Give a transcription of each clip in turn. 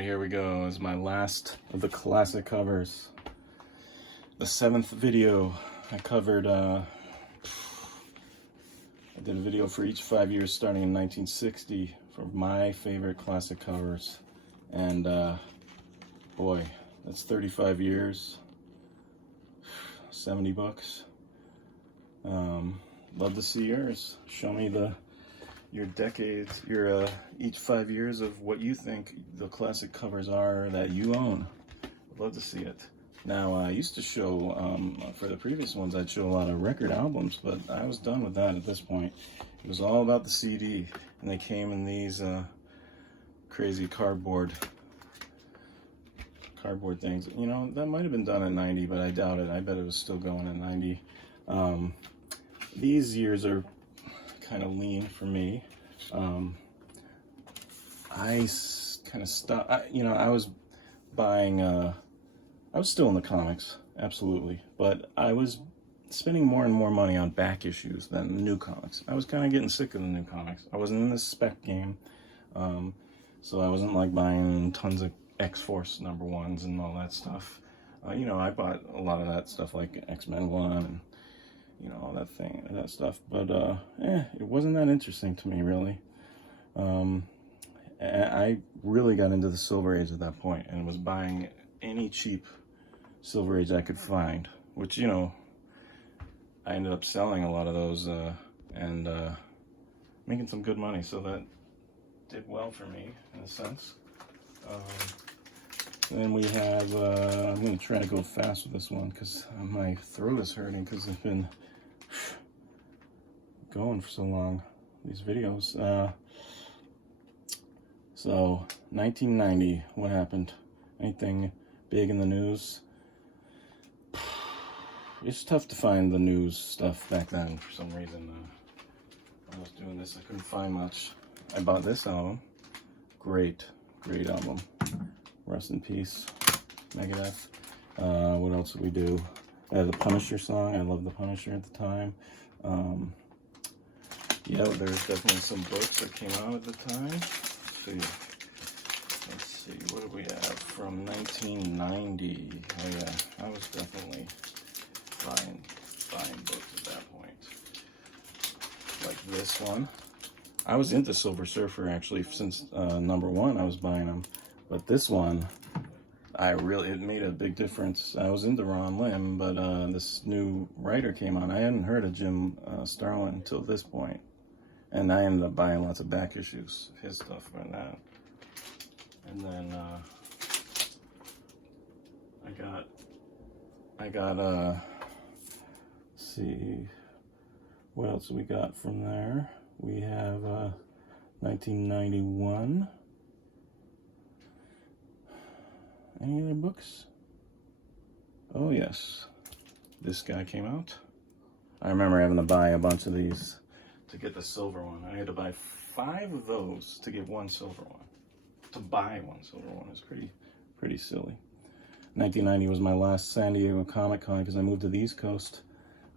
Alright, here we go. This is my last of the classic covers. The 7th video. I covered, I did a video for each 5 years starting in 1960 for my favorite classic covers. And, boy, that's 35 years. 70 books. Love to see yours. Show me your decades, your each 5 years of what you think the classic covers are that you own. I'd love to see it. Now, I used to show, for the previous ones, I'd show a lot of record albums, but I was done with that at this point. It was all about the CD, and they came in these crazy cardboard things. You know, that might have been done at 90, but I doubt it. I bet it was still going at 90. These years are kind of lean for me. I kind of stopped. I was buying. I was still in the comics, absolutely, but I was spending more and more money on back issues than the new comics. I was kind of getting sick of the new comics. I wasn't in the spec game, so I wasn't like buying tons of X-Force #1s and all that stuff. I bought a lot of that stuff like X-Men 1 and all that stuff, but it wasn't that interesting to me, really. I really got into the Silver Age at that point and was buying any cheap Silver Age I could find, which, I ended up selling a lot of those and making some good money, so that did well for me in a sense. Then we have, I'm going to try to go fast with this one because my throat is hurting because I've been going for so long, these videos. So 1990, what happened? Anything big in the news? It's tough to find the news stuff back then for some reason. I was doing this, I couldn't find much. I bought this album. Great album. Rest in peace, Megadeth. What else did we do? The Punisher song. I loved the Punisher at the time. Yeah, there's definitely some books that came out at the time. Let's see, what do we have from 1990? Oh yeah, I was definitely buying books at that point. Like this one. I was into Silver Surfer actually since #1. I was buying them, but this one, it made a big difference. I was into Ron Lim, but this new writer came on. I hadn't heard of Jim Starlin until this point. And I ended up buying lots of back issues of his stuff right now. And then I got let's see, what else we got from there? We have 1991. Any other books? Oh yes, this guy came out. I remember having to buy a bunch of these to get the silver one. I had to buy 5 of those to get one silver one. To buy one silver one is pretty silly. 1990 was my last San Diego Comic Con because I moved to the East Coast.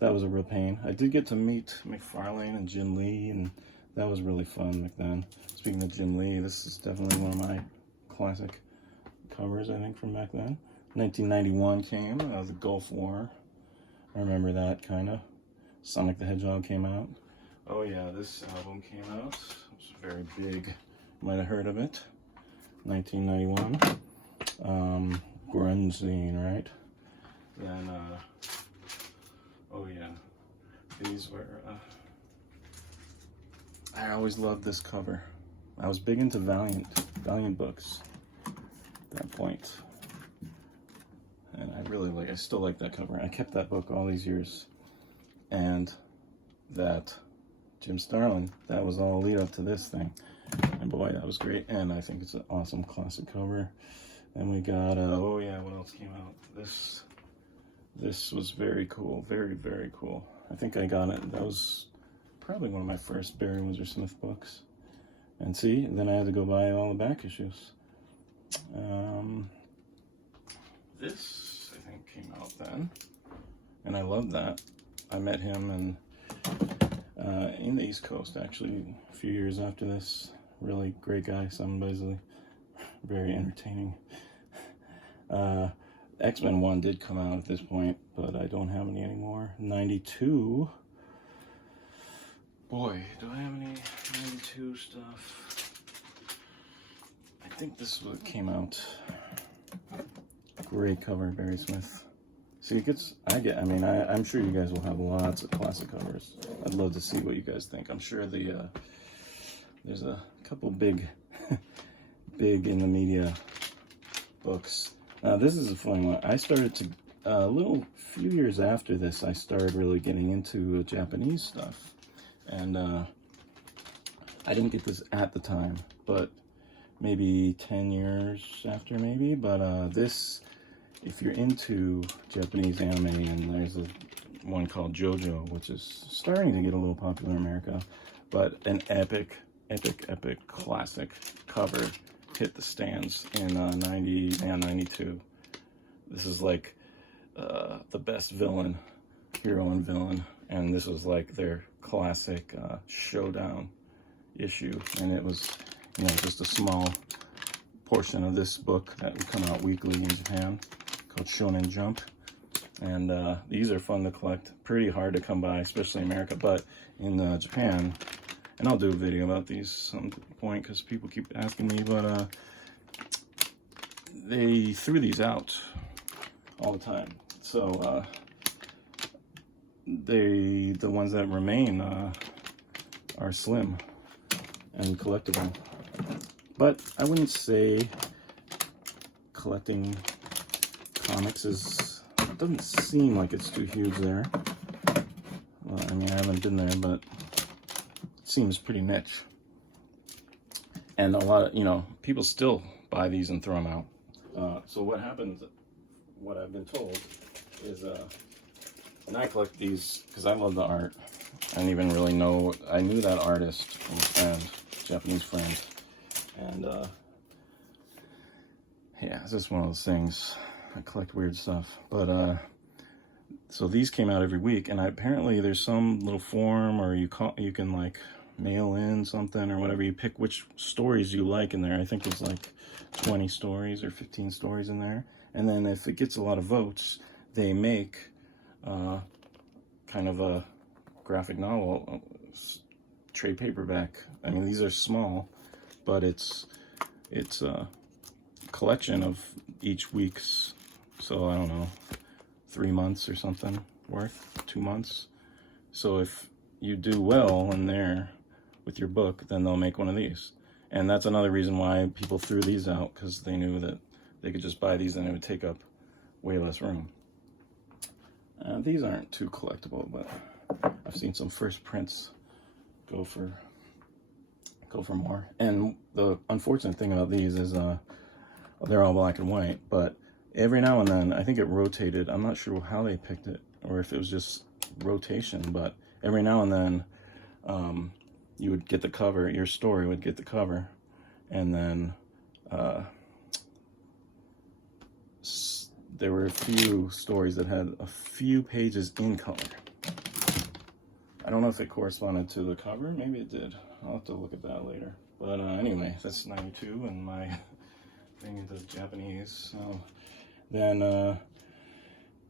That was a real pain. I did get to meet McFarlane and Jim Lee, and that was really fun back then. Speaking of Jim Lee, this is definitely one of my classic covers, I think, from back then. 1991 came, the Gulf War. I remember that, kind of. Sonic the Hedgehog came out. Oh yeah, this album came out. It was very big. Might have heard of it. 1991. Grunge Scene, right? Then, oh yeah, these were, I always loved this cover. I was big into Valiant books at that point. And I still like that cover. I kept that book all these years. And that Jim Starlin, that was all lead up to this thing. And boy, that was great. And I think it's an awesome classic cover. And we got, oh yeah, what else came out? This was very cool. Very, very cool. I think I got it. That was probably one of my first Barry Windsor Smith books. And see, then I had to go buy all the back issues. This, I think, came out then. And I loved that. I met him in the East Coast, actually, a few years after this. Really great guy, Simon Bisley. very entertaining. X-Men 1 did come out at this point, but I don't have any anymore. 92. Boy, do I have any 92 stuff? I think this is what came out. Great cover, Barry Smith. See, I'm sure you guys will have lots of classic covers. I'd love to see what you guys think. I'm sure there's a couple big in the media books. This is a funny one. I started to, few years after this, I started really getting into Japanese stuff. And I didn't get this at the time, but maybe 10 years after maybe. But this, if you're into Japanese anime, and there's one called JoJo, which is starting to get a little popular in America, but an epic classic cover hit the stands in 90 and 92. This is like the best hero and villain, and this was like their classic showdown issue, and it was, just a small portion of this book that would come out weekly in Japan, called Shonen Jump. And these are fun to collect, pretty hard to come by, especially in America, but in Japan. And I'll do a video about these some point because people keep asking me, but they threw these out all the time. So the ones that remain are slim and collectible. But I wouldn't say collecting comics doesn't seem like it's too huge there. Well, I mean, I haven't been there, but seems pretty niche. And a lot of, people still buy these and throw them out. So what happens, what I've been told, is, and I collect these because I love the art. I didn't even really know, I knew that artist from a friend, Japanese friend. And, yeah, it's just one of those things. I collect weird stuff. But, so these came out every week, and apparently there's some little form, or you can like mail in something or whatever. You pick which stories you like in there. I think there's like 20 stories or 15 stories in there. And then if it gets a lot of votes, they make kind of a graphic novel, trade paperback. I mean, these are small, but it's a collection of each week's, so I don't know, 3 months or something worth, 2 months. So if you do well in there with your book, then they'll make one of these. And that's another reason why people threw these out, because they knew that they could just buy these and it would take up way less room. These aren't too collectible, but I've seen some first prints go for more. And the unfortunate thing about these is they're all black and white, but every now and then, I think it rotated. I'm not sure how they picked it, or if it was just rotation, but every now and then you would get the cover, your story would get the cover, and then there were a few stories that had a few pages in color. I don't know if it corresponded to the cover. Maybe it did. I'll have to look at that later. But anyway, that's 92 and my thing into Japanese. So then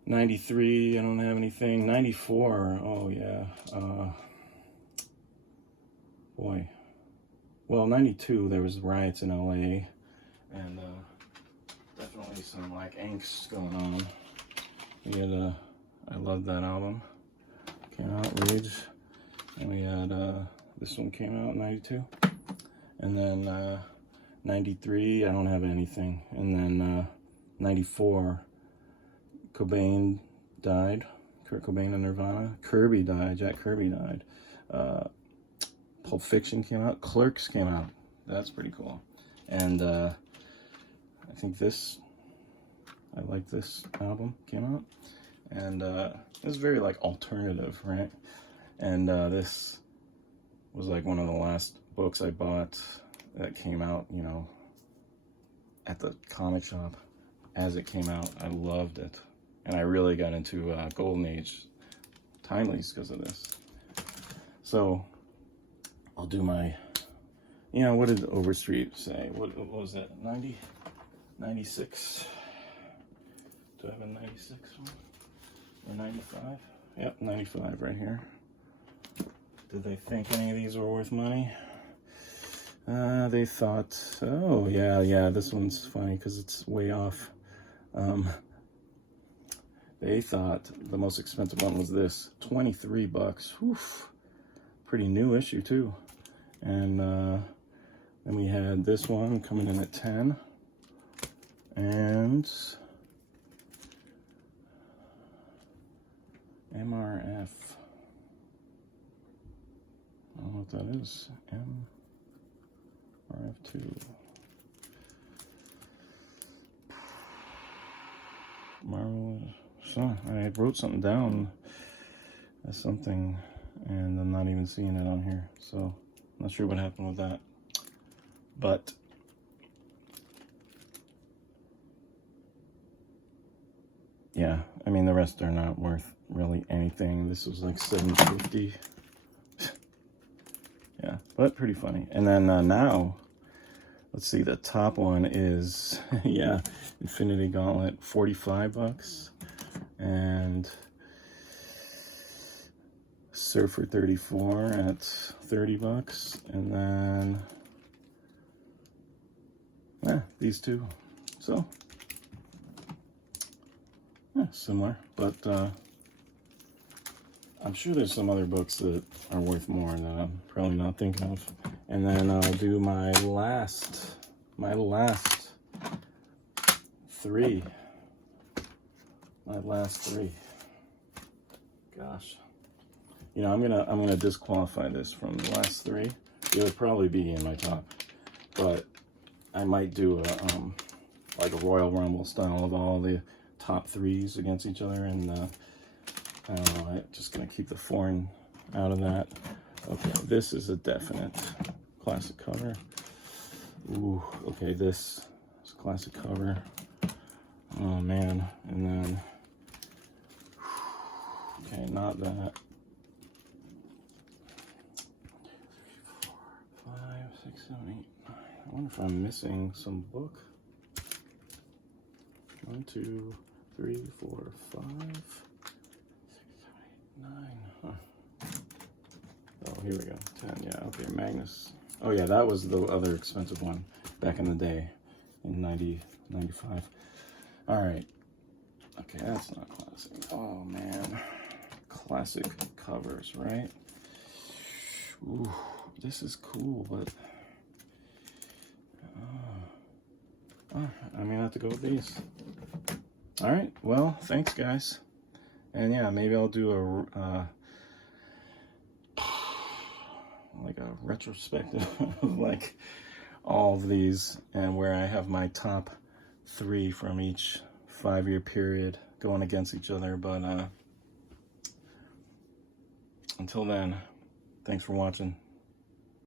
93, I don't have anything. 94, oh yeah. Boy. Well, 92, there was riots in LA, and definitely some like angst going on. We had I love that album. Came out, Rage. And we had this one came out in 92. And then 93, I don't have anything. And then 94, Cobain died. Kurt Cobain of Nirvana. Kirby died. Jack Kirby died. Pulp Fiction came out. Clerks came out. That's pretty cool. And I think I like this album came out. And it's very like alternative, right? And this was like one of the last books I bought that came out, at the comic shop as it came out. I loved it. And I really got into Golden Age timelies because of this. So I'll do my, you know, what did Overstreet say? What was that, 90? 96? Do I have a 96 one? Or 95? Yep, 95 right here. Did they think any of these were worth money? They thought, oh, yeah, this one's funny because it's way off. They thought the most expensive one was this, 23 bucks. Oof, pretty new issue too. And then we had this one coming in at 10. And MRF. I don't know what that is. MRF2. Marvel. So I wrote something down as something, and I'm not even seeing it on here. So not sure what happened with that. But yeah, I mean the rest are not worth really anything. This was like $7.50. Yeah, but pretty funny. And then now, let's see, the top one is, yeah, Infinity Gauntlet, 45 bucks. And Surfer 34 at 30 bucks. And then, these two. So, yeah, similar. But I'm sure there's some other books that are worth more that I'm probably not thinking of. And then I'll do my last three. My last three. Gosh. You know, I'm gonna disqualify this from the last three. It would probably be in my top. But I might do a like a Royal Rumble style of all the top threes against each other, and I don't know, I'm just gonna keep the foreign out of that. Okay, this is a definite classic cover. Ooh, okay, this is a classic cover. Oh man, and then, okay, not that. 5, 6, 7, 8, 9. I wonder if I'm missing some book. 1, 2, 3, 4, 5, 6, 7, 8, 9. Huh. Oh, here we go. 10. Yeah. Okay. Magnus. Oh yeah, that was the other expensive one back in the day, in 90, 95. All right. Okay, that's not classic. Oh man, classic covers, right? Ooh, this is cool, but I may have to go with these. All right. Well, thanks, guys. And yeah, maybe I'll do a like a retrospective of like all of these, and where I have my top 3 from each 5-year period going against each other. But until then, thanks for watching.